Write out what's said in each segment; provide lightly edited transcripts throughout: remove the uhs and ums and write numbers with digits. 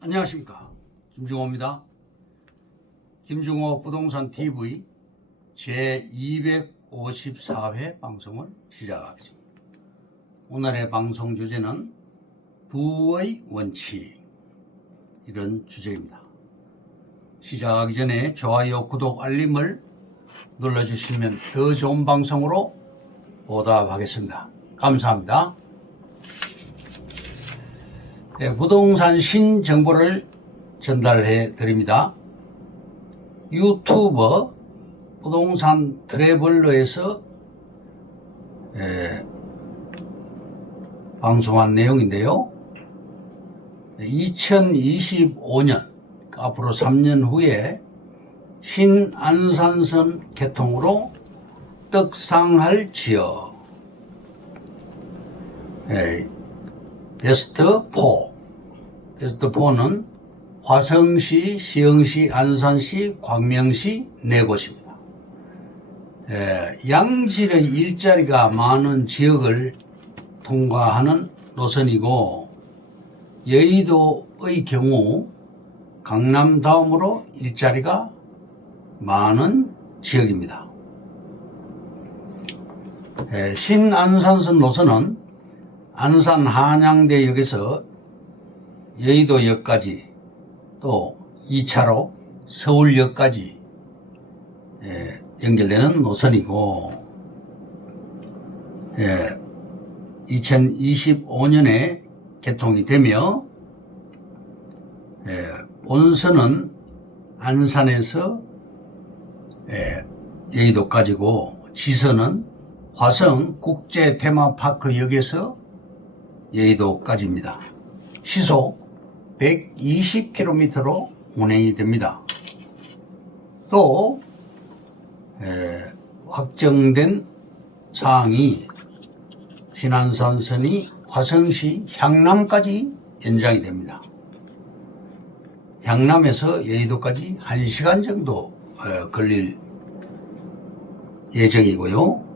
안녕하십니까, 김중호입니다. 김중호 부동산 TV 제254회 방송을 시작하겠습니다. 오늘의 방송 주제는 부의 원칙, 이런 주제입니다. 시작하기 전에 좋아요, 구독, 알림을 눌러주시면 더 좋은 방송으로 보답하겠습니다. 감사합니다. 부동산 신정보를 전달해 드립니다. 유튜버 부동산 트래블러에서 방송한 내용인데요. 2025년 앞으로 3년 후에 신안산선 개통으로 떡상할 지역 베스트 4. 베스트 4는 화성시, 시흥시, 안산시, 광명시 4곳입니다. 양질의 일자리가 많은 지역을 통과하는 노선이고, 여의도의 경우 강남 다음으로 일자리가 많은 지역입니다. 신안산선 노선은 안산 한양대역에서 여의도역까지, 또 2차로 서울역까지 연결되는 노선이고, 2025년에 개통이 되며 본선은 안산에서 여의도까지고, 지선은 화성 국제테마파크역에서 여의도까지입니다. 시속 120km로 운행이 됩니다. 또 확정된 사항이 신안산선이 화성시 향남까지 연장이 됩니다. 향남에서 여의도까지 1시간 정도 걸릴 예정이고요.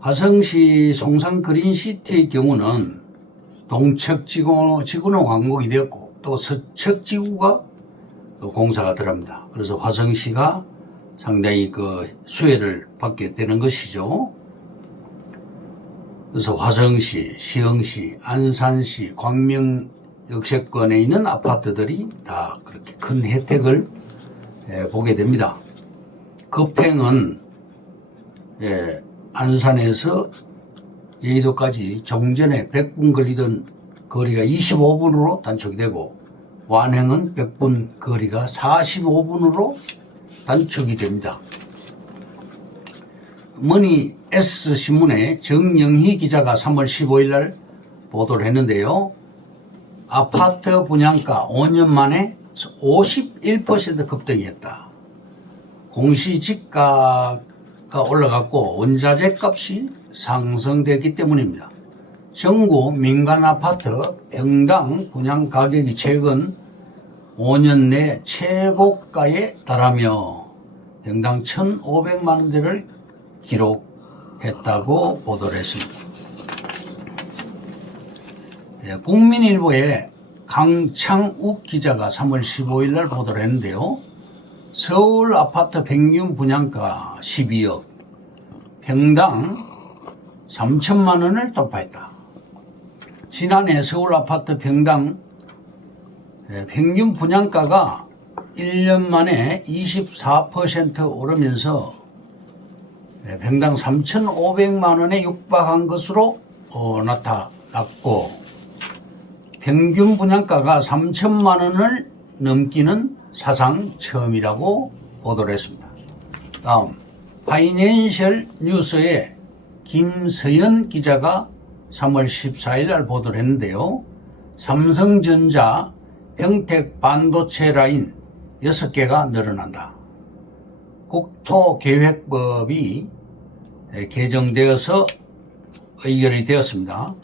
화성시 송산그린시티의 경우는 동척지구는 완공이 되었고, 또 서척지구가 또 공사가 들어갑니다. 그래서 화성시가 상당히 수혜를 받게 되는 것이죠. 그래서 화성시, 시흥시, 안산시, 광명 역세권에 있는 아파트들이 다 그렇게 큰 혜택을 보게 됩니다. 급행은 안산에서 여의도까지 종전에 100분 걸리던 거리가 25분으로 단축이 되고, 완행은 100분 거리가 45분으로 단축이 됩니다. 머니 S신문에 정영희 기자가 3월 15일 날 보도를 했는데요. 아파트 분양가 5년 만에 51% 급등이 했다. 공시지가가 올라갔고 원자재 값이 상승됐기 때문입니다. 전국 민간 아파트 평당 분양 가격이 최근 5년 내 최고가에 달하며 평당 1,500만 원대를 기록했다고 보도를 했습니다. 국민일보의 강창욱 기자가 3월 15일 날 보도를 했는데요. 서울 아파트 평균 분양가 12억, 평당 3천만 원을 돌파했다. 지난해 서울 아파트 평당 평균 분양가가 1년 만에 24% 오르면서 평당 3,500만 원에 육박한 것으로 나타났고, 평균 분양가가 3천만 원을 넘기는 사상 처음이라고 보도를 했습니다. 다음, 파이낸셜 뉴스의 김서연 기자가 3월 14일 날 보도를 했는데요. 삼성전자 평택 반도체 라인 6개가 늘어난다. 국토계획법이 개정되어서 의결이 되었습니다.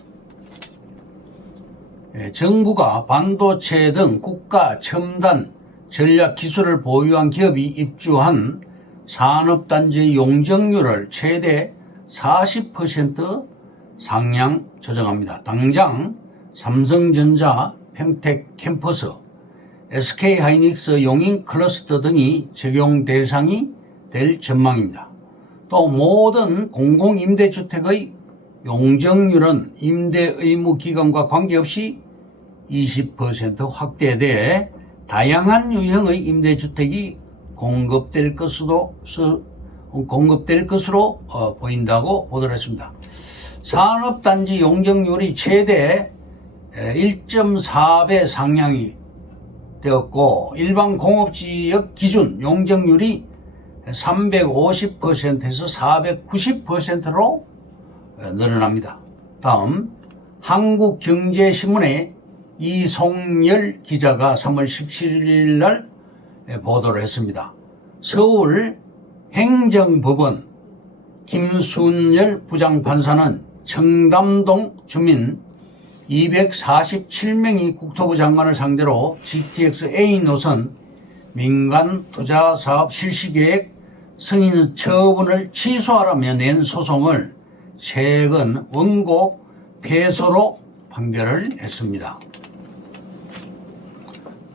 정부가 반도체 등 국가 첨단 전략 기술을 보유한 기업이 입주한 산업단지 용적률을 최대 40% 상향 조정합니다. 당장 삼성전자, 평택 캠퍼스, SK하이닉스 용인 클러스터 등이 적용 대상이 될 전망입니다. 또 모든 공공임대주택의 용적률은 임대 의무 기간과 관계없이 20% 확대돼 다양한 유형의 임대주택이 공급될 것으로 보인다고 보도를 했습니다. 산업단지 용적률이 최대 1.4배 상향이 되었고 일반 공업지역 기준 용적률이 350%에서 490%로 늘어납니다. 다음 한국경제신문의 이송열 기자가 3월 17일 날 보도를 했습니다. 서울 행정법원 김순열 부장판사는 청담동 주민 247명이 국토부 장관을 상대로 GTX A 노선 민간 투자 사업 실시 계획 승인 처분을 취소하라며 낸 소송을 최근 원고 패소로 판결을 했습니다.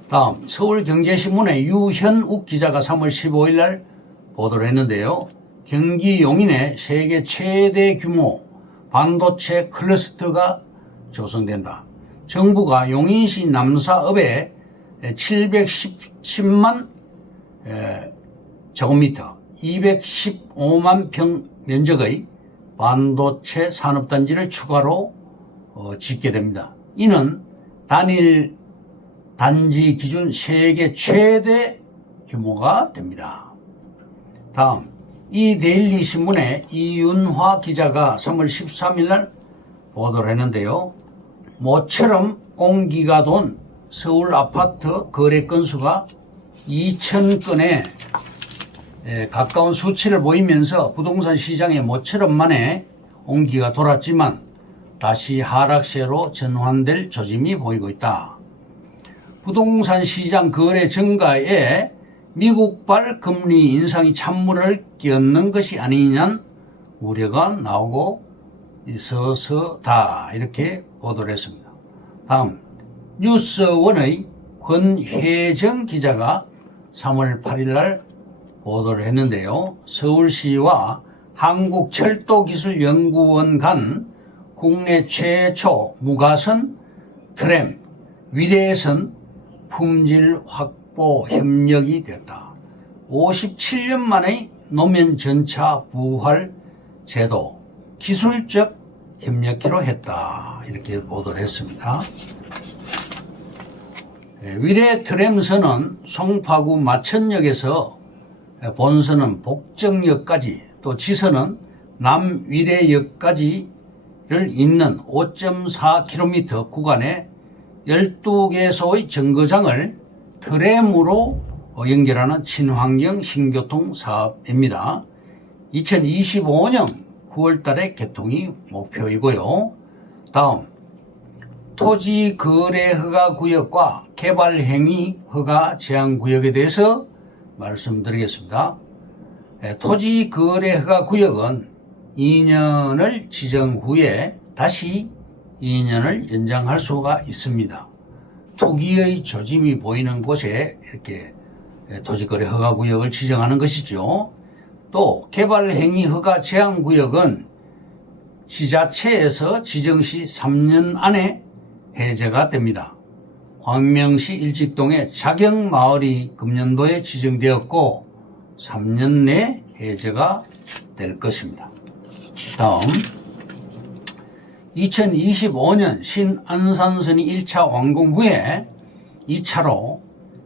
다음 서울경제신문의 유현욱 기자가 3월 15일 날 보도를 했는데요. 경기 용인에 세계 최대 규모 반도체 클러스터가 조성된다. 정부가 용인시 남사읍에 710만 제곱미터 215만 평 면적의 반도체 산업단지를 추가로 짓게 됩니다. 이는 단일 단지 기준 세계 최대 규모가 됩니다. 다음 이데일리 신문의 이윤화 기자가 3월 13일 날 보도를 했는데요. 모처럼 온기가 돈 서울 아파트 거래 건수가 2,000건에 가까운 수치를 보이면서 부동산 시장에 모처럼 만에 온기가 돌았지만 다시 하락세로 전환될 조짐이 보이고 있다. 부동산 시장 거래 증가에 미국발 금리 인상이 찬물을 끼얹는 것이 아니냐는 우려가 나오고 있어서다. 이렇게 보도를 했습니다. 다음 뉴스원의 권혜정 기자가 3월 8일 날 보도를 했는데요. 서울시와 한국철도기술연구원 간 국내 최초 무가선 트램 위례선 품질 확보 협력이 됐다. 57년 만의 노면 전차 부활 제도 기술적 협력회로 했다. 이렇게 보도를 했습니다. 위례 트램선은 송파구 마천역에서 본선은 복정역까지 또 지선은 남위례역까지를 잇는 5.4km 구간에 12개소의 정거장을 트램으로 연결하는 친환경 신교통 사업입니다. 2025년 9월 달에 개통이 목표이고요. 다음 토지거래허가구역과 개발행위 허가 제한구역에 대해서 말씀드리겠습니다. 토지거래허가구역은 2년을 지정 후에 다시 2년을 연장할 수가 있습니다. 투기의 조짐이 보이는 곳에 이렇게 토지거래 허가구역을 지정하는 것이죠. 또 개발행위 허가 제한구역은 지자체에서 지정 시 3년 안에 해제가 됩니다. 광명시 일직동에 자경마을이 금년도에 지정되었고 3년 내 해제가 될 것입니다. 다음 2025년 신안산선이 1차 완공 후에 2차로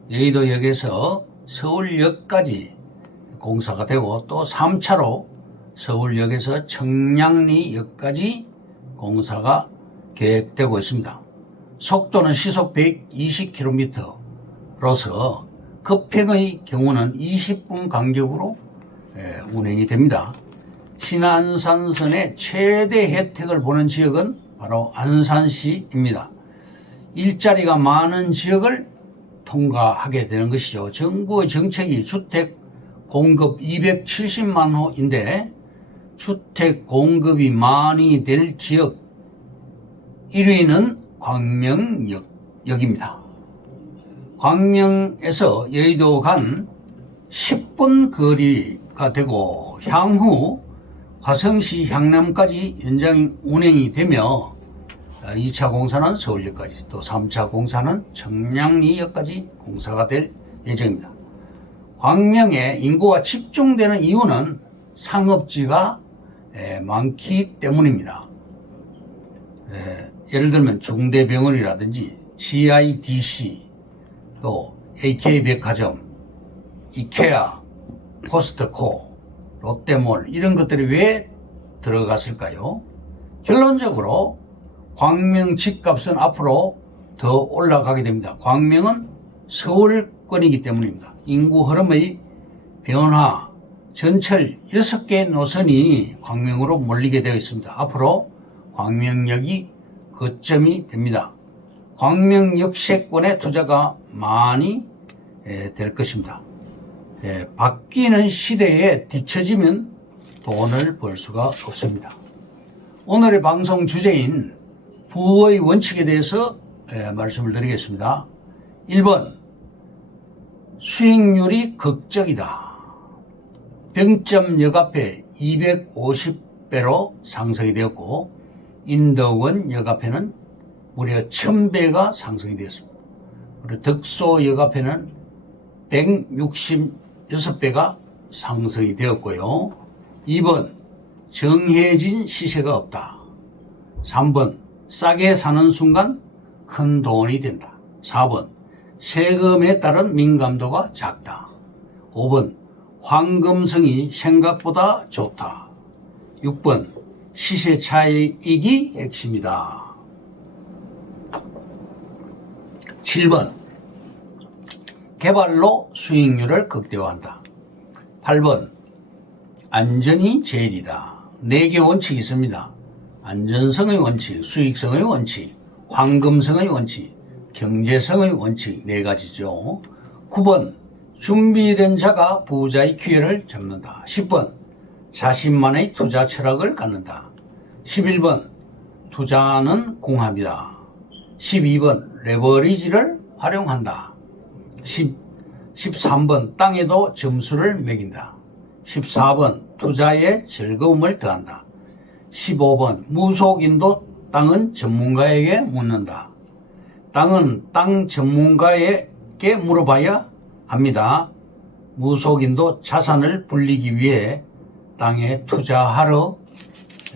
여의도역에서 서울역까지 공사가 되고 또 3차로 서울역에서 청량리역까지 공사가 계획되고 있습니다. 속도는 시속 120km로서 급행의 경우는 20분 간격으로 운행이 됩니다. 신안산선의 최대 혜택을 보는 지역은 바로 안산시입니다. 일자리가 많은 지역을 통과하게 되는 것이죠. 정부의 정책이 주택 공급 270만 호인데 주택 공급이 많이 될 지역 1위는 광명역입니다. 광명에서 여의도 간 10분 거리가 되고 향후 화성시 향남까지 연장 운행이 되며 2차 공사는 서울역까지, 또 3차 공사는 청량리역까지 공사가 될 예정입니다. 광명에 인구가 집중되는 이유는 상업지가 많기 때문입니다. 예를 들면 중대병원이라든지 GIDC, 또 AK백화점, 이케아, 코스트코, 롯데몰 이런 것들이 왜 들어갔을까요? 결론적으로 광명 집값은 앞으로 더 올라가게 됩니다. 광명은 서울권이기 때문입니다. 인구 흐름의 변화, 전철 6개 노선이 광명으로 몰리게 되어 있습니다. 앞으로 광명역이 거점이 됩니다. 광명역세권의 투자가 많이 될 것입니다. 바뀌는 시대에 뒤처지면 돈을 벌 수가 없습니다. 오늘의 방송 주제인 부의 원칙에 대해서 말씀을 드리겠습니다. 1번, 수익률이 극적이다. 병점 역앞에 250배로 상승이 되었고 인덕원 역앞에는 무려 1000배가 상승이 되었습니다. 그리고 덕소 역앞에는 166배가 상승이 되었고요. 2번, 정해진 시세가 없다. 3번, 싸게 사는 순간 큰 돈이 된다. 4번, 세금에 따른 민감도가 작다. 5번, 황금성이 생각보다 좋다. 6번, 시세 차익이 핵심이다. 7번, 개발로 수익률을 극대화한다. 8번, 안전이 제일이다. 4개 원칙이 있습니다. 안전성의 원칙, 수익성의 원칙, 황금성의 원칙, 경제성의 원칙 4가지죠. 9번, 준비된 자가 부자의 기회를 잡는다. 10번, 자신만의 투자 철학을 갖는다. 11번, 투자는 공합이다. 12번, 레버리지를 활용한다. 13번, 땅에도 점수를 매긴다. 14번, 투자에 즐거움을 더한다. 15번, 무속인도 땅은 전문가에게 묻는다. 땅은 땅 전문가에게 물어봐야 합니다. 무속인도 자산을 불리기 위해 땅에 투자하러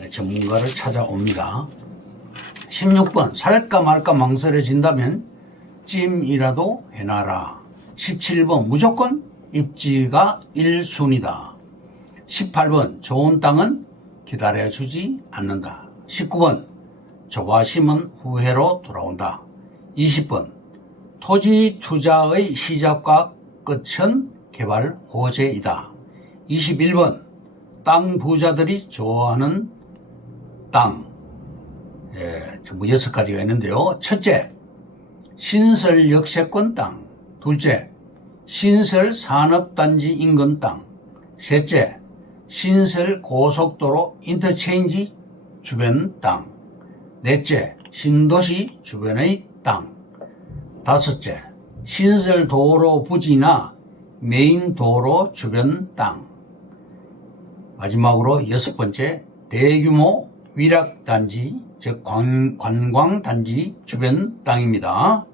전문가를 찾아옵니다. 16번, 살까 말까 망설여진다면 찜이라도 해놔라. 17번, 무조건 입지가 1순위다. 18번, 좋은 땅은 기다려주지 않는다. 19번, 조바심은 후회로 돌아온다. 20번, 토지 투자의 시작과 끝은 개발 호재이다. 21번, 땅 부자들이 좋아하는 땅. 전부 6가지가 있는데요. 첫째, 신설 역세권 땅. 둘째, 신설 산업단지 인근 땅. 셋째, 신설 고속도로 인터체인지 주변 땅. 넷째, 신도시 주변의 땅. 다섯째, 신설 도로 부지나 메인 도로 주변 땅. 마지막으로 6번째, 대규모 위락단지, 즉 관광단지 주변 땅입니다.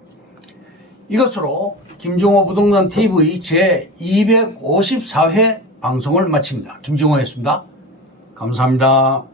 이것으로 김종호 부동산 TV 제 254회 방송을 마칩니다. 김종호였습니다. 감사합니다.